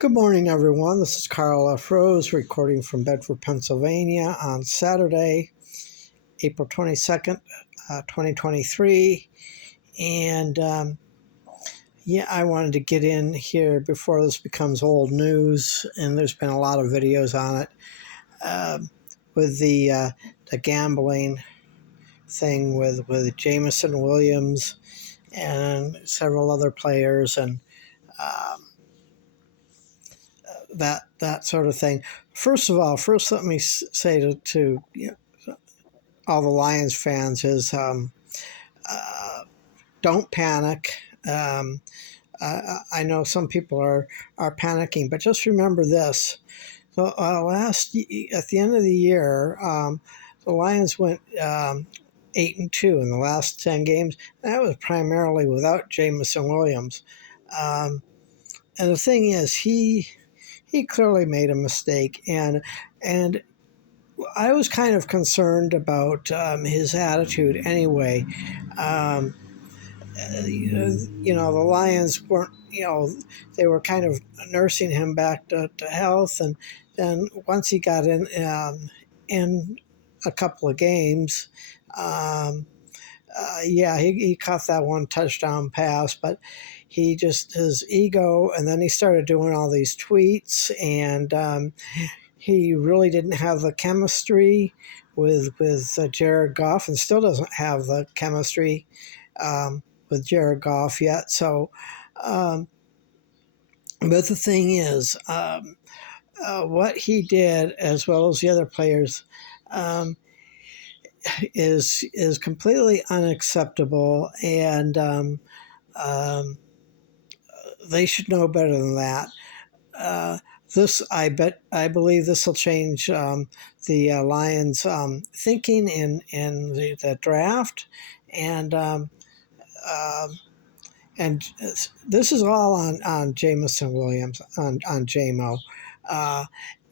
Good morning, everyone. This is Carl F. Rose recording from Bedford, Pennsylvania on Saturday, April 22nd, 2023. And I wanted to get in here before this becomes old news, and there's been a lot of videos on it with the gambling thing with Jameson Williams and several other players and that sort of thing. First let me say to all the Lions fans is don't panic. I know some people are panicking, but just remember this. So at the end of the year, the Lions went 8-2 in the last 10 games. That was primarily without Jameson Williams. And the thing is, he clearly made a mistake, and I was kind of concerned about his attitude anyway. The Lions weren't, they were kind of nursing him back to health, and then once he got in a couple of games, he caught that one touchdown pass, but his ego, and then he started doing all these tweets, and he really didn't have the chemistry with Jared Goff, and still doesn't have the chemistry with Jared Goff yet. So, but the thing is, what he did, as well as the other players, is completely unacceptable, and they should know better than that. I believe this will change the Lions' thinking in the draft, and this is all on Jameson Williams, on JMAO.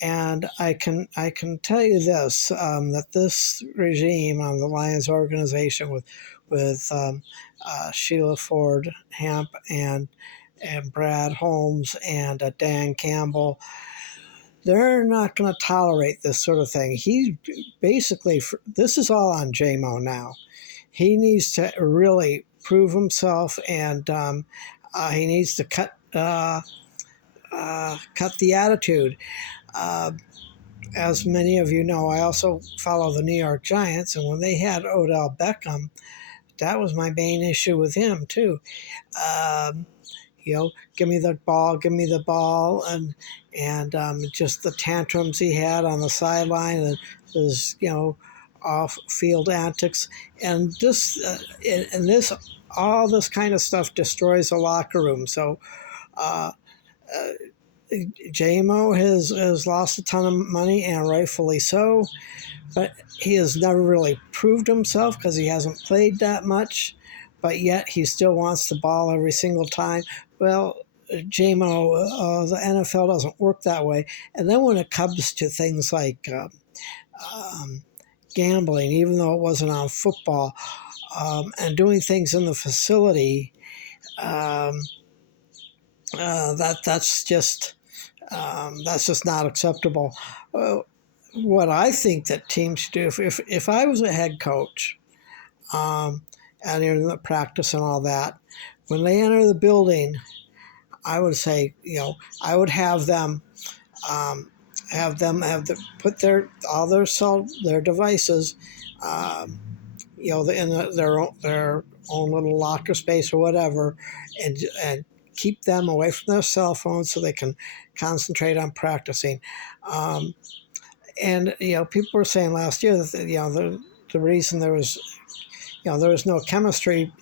And I can tell you this, that this regime on the Lions organization with Sheila Ford Hamp and Brad Holmes and Dan Campbell, they're not going to tolerate this sort of thing. This is all on JMAO now. He needs to really prove himself, and he needs to cut the attitude. As many of you know, I also follow the New York Giants, and when they had Odell Beckham, that was my main issue with him too. Give me the ball, and just the tantrums he had on the sideline, and his off-field antics, and all this kind of stuff destroys the locker room. So JMO has lost a ton of money, and rightfully so, but he has never really proved himself because he hasn't played that much, but yet he still wants the ball every single time. Well, JMO, the NFL doesn't work that way. And then when it comes to things like gambling, even though it wasn't on football, and doing things in the facility, that's just not acceptable. What I think that teams should do, if I was a head coach, and in the practice and all that, when they enter the building, I would say, I would have them put their devices, in their own little locker space or whatever, and keep them away from their cell phones so they can concentrate on practicing. And people were saying last year that the reason there was no chemistry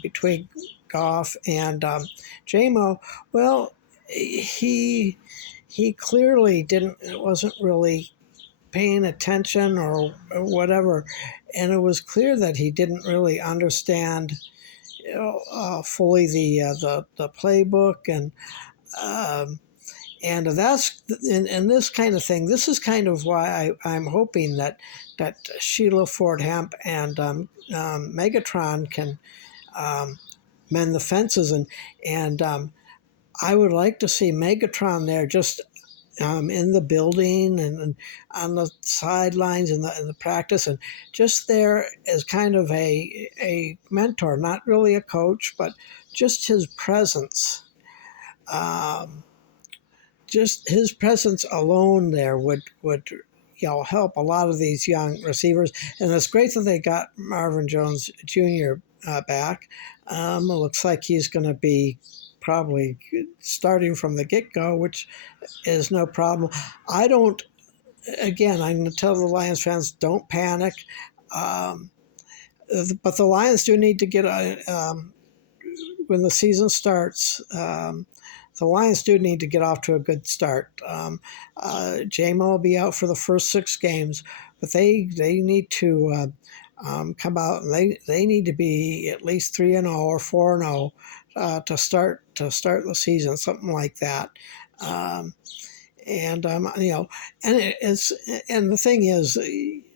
between Goff and JMO. Well, he clearly wasn't really paying attention or whatever, and it was clear that he didn't really understand fully the playbook, and that's and this kind of thing. This is kind of why I'm hoping that Sheila Ford Hamp and Megatron can mend the fences, and I would like to see Megatron there, just in the building and on the sidelines in the practice, and just there as kind of a mentor, not really a coach, but just his presence. Um, just his presence alone there would help a lot of these young receivers. And it's great that they got Marvin Jones Jr. Back. It looks like he's going to be probably starting from the get-go, which is no problem. I'm going to tell the Lions fans, don't panic. But the Lions do need to get when the season starts, the Lions do need to get off to a good start. JMO will be out for the first 6 games, but they need to come out, and they need to be at least 3-0 or 4-0 to start the season, something like that. And the thing is,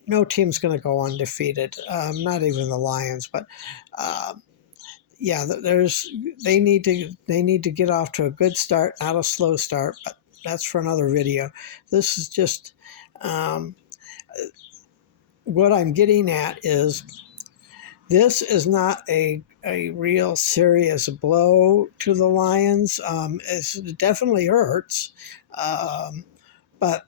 no team's going to go undefeated, not even the Lions. But they need to get off to a good start, not a slow start. But that's for another video. This is just what I'm getting at is this is not a real serious blow to the Lions. It definitely hurts, but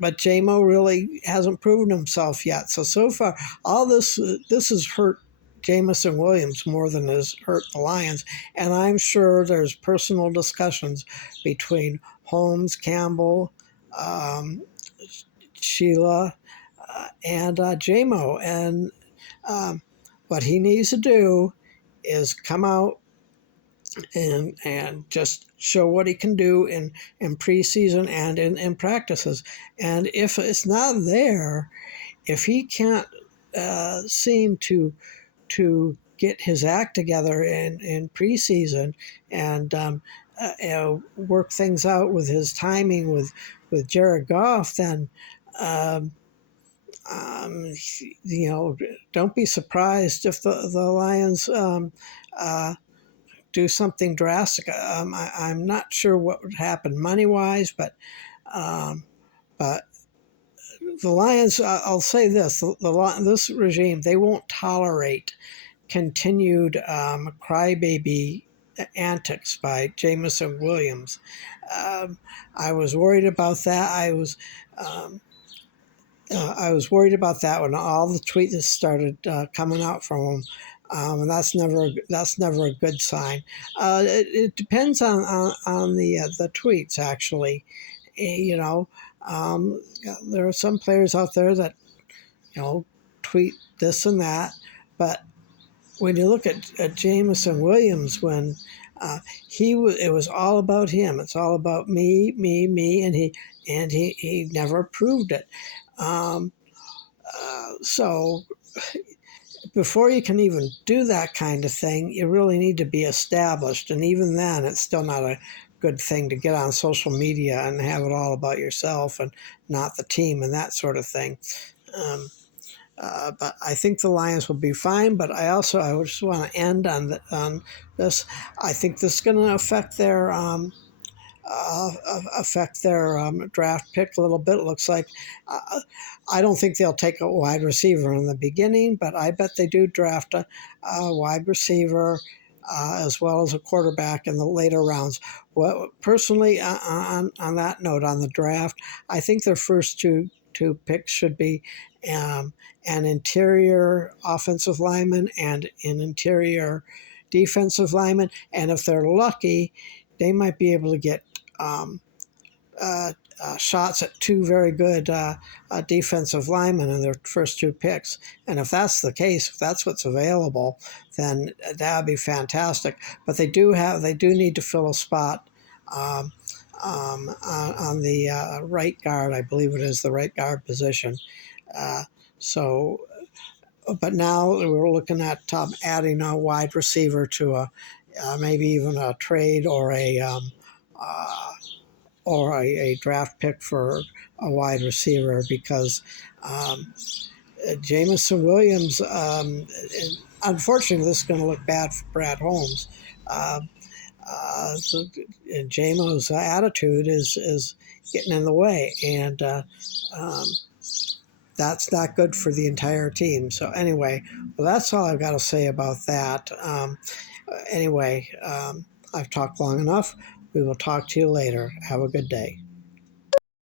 JMO really hasn't proven himself yet. So far, all this has hurt Jamison Williams more than has hurt the Lions, and I'm sure there's personal discussions between Holmes, Campbell, Sheila, and JMO, and what he needs to do is come out and just show what he can do in preseason and in practices. And if it's not there, if he can't seem to get his act together in preseason and work things out with his timing with Jared Goff, then don't be surprised if the Lions do something drastic. I'm not sure what would happen money-wise, but the Lions, I'll say this, this regime, they won't tolerate continued crybaby antics by Jamison Williams. I was worried about that. I was worried about that when all the tweets started coming out from him. And that's never a good sign. It depends on the tweets, actually. There are some players out there that tweet this and that, but when you look at Jamison Williams, when it was all about him. It's all about me, and he never proved it. So before you can even do that kind of thing, you really need to be established. And even then, it's still not a good thing to get on social media and have it all about yourself and not the team and that sort of thing. But I think the Lions will be fine. But I just want to end on this. I think this is going to affect their draft pick a little bit. It looks like I don't think they'll take a wide receiver in the beginning, but I bet they do draft a wide receiver as well as a quarterback in the later rounds. Well, personally, on that note, on the draft, I think their first two picks should be an interior offensive lineman and an interior defensive lineman, and if they're lucky, they might be able to get shots at 2 very good defensive linemen in their first 2 picks. And if that's the case, if that's what's available, then that would be fantastic. But they do need to fill a spot on the right guard. I believe it is the right guard position. But now we're looking at adding a wide receiver to maybe even a trade or a draft pick for a wide receiver, because Jamison Williams, unfortunately, this is going to look bad for Brad Holmes. JAMO's attitude is getting in the way, and that's not good for the entire team. So anyway, well, that's all I've got to say about that. Anyway, I've talked long enough. We will talk to you later. Have a good day.